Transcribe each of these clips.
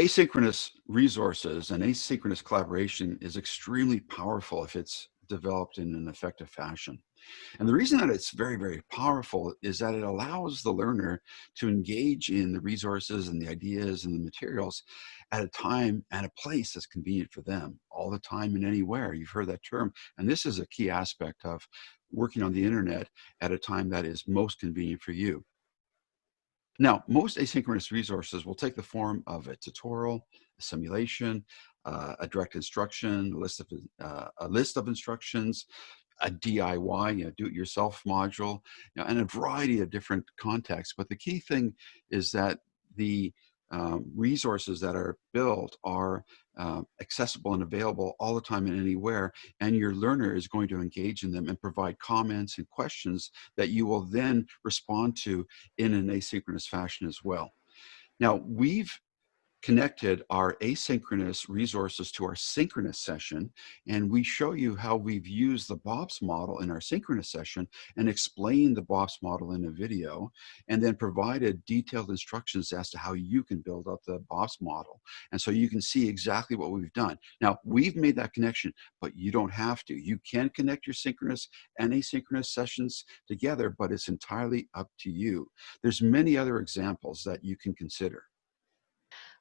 Asynchronous resources and asynchronous collaboration is extremely powerful if it's developed in an effective fashion. And the reason that it's very, very powerful is that it allows the learner to engage in the resources and the ideas and the materials at a time and a place that's convenient for them, all the time and anywhere. You've heard that term. And this is a key aspect of working on the internet at a time that is most convenient for you. Now, most asynchronous resources will take the form of a tutorial, a simulation, a direct instruction, a list of instructions, a DIY, do-it-yourself module, and a variety of different contexts. But the key thing is that the resources that are built are accessible and available all the time and anywhere, and your learner is going to engage in them and provide comments and questions that you will then respond to in an asynchronous fashion as well. Now, we've connected our asynchronous resources to our synchronous session, and we show you how we've used the BOPS model in our synchronous session and explained the BOPS model in a video, and then provided detailed instructions as to how you can build up the BOPS model. And so you can see exactly what we've done. Now, we've made that connection, but you don't have to. You can connect your synchronous and asynchronous sessions together, but it's entirely up to you. There's many other examples that you can consider.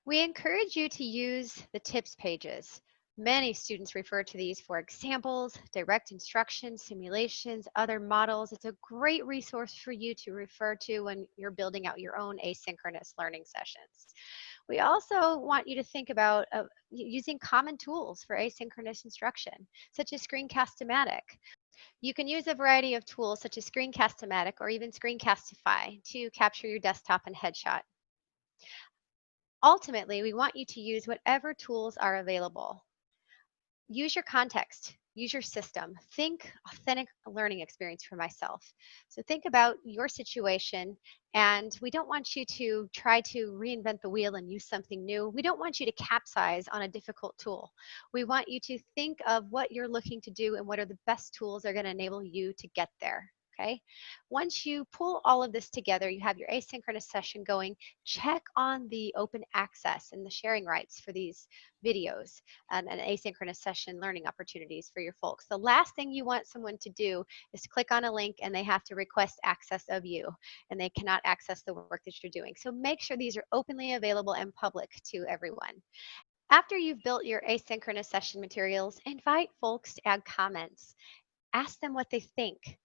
We encourage you to use the tips pages. Many students refer to these for examples, direct instructions, simulations, other models. It's a great resource for you to refer to when you're building out your own asynchronous learning sessions. We also want you to think about using common tools for asynchronous instruction, such as Screencast-O-Matic. You can use a variety of tools such as Screencast-O-Matic or even Screencastify to capture your desktop and headshot. Ultimately, we want you to use whatever tools are available. Use your context, use your system. Think authentic learning experience for myself. So think about your situation, and we don't want you to try to reinvent the wheel and use something new. We don't want you to capsize on a difficult tool. We want you to think of what you're looking to do and what are the best tools that are going to enable you to get there. Okay. Once you pull all of this together, you have your asynchronous session going, check on the open access and the sharing rights for these videos and asynchronous session learning opportunities for your folks. The last thing you want someone to do is click on a link and they have to request access of you and they cannot access the work that you're doing. So make sure these are openly available and public to everyone. After you've built your asynchronous session materials, invite folks to add comments. Ask them what they think.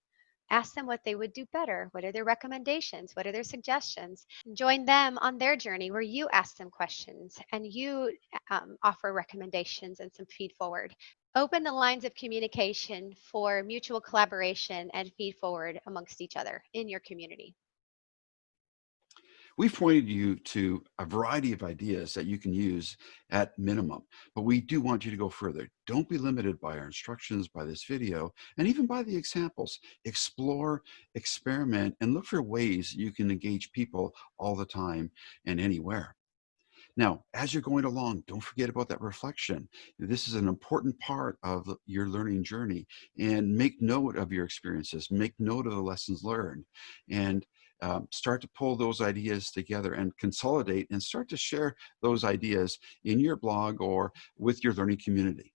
Ask them what they would do better. What are their recommendations? What are their suggestions? Join them on their journey where you ask them questions and you offer recommendations and some feed forward. Open the lines of communication for mutual collaboration and feed forward amongst each other in your community. We've pointed you to a variety of ideas that you can use at minimum, but we do want you to go further. Don't be limited by our instructions, by this video, and even by the examples. Explore, experiment, and look for ways you can engage people all the time and anywhere. Now, as you're going along, don't forget about that reflection. This is an important part of your learning journey, and make note of your experiences, make note of the lessons learned, and start to pull those ideas together and consolidate and start to share those ideas in your blog or with your learning community.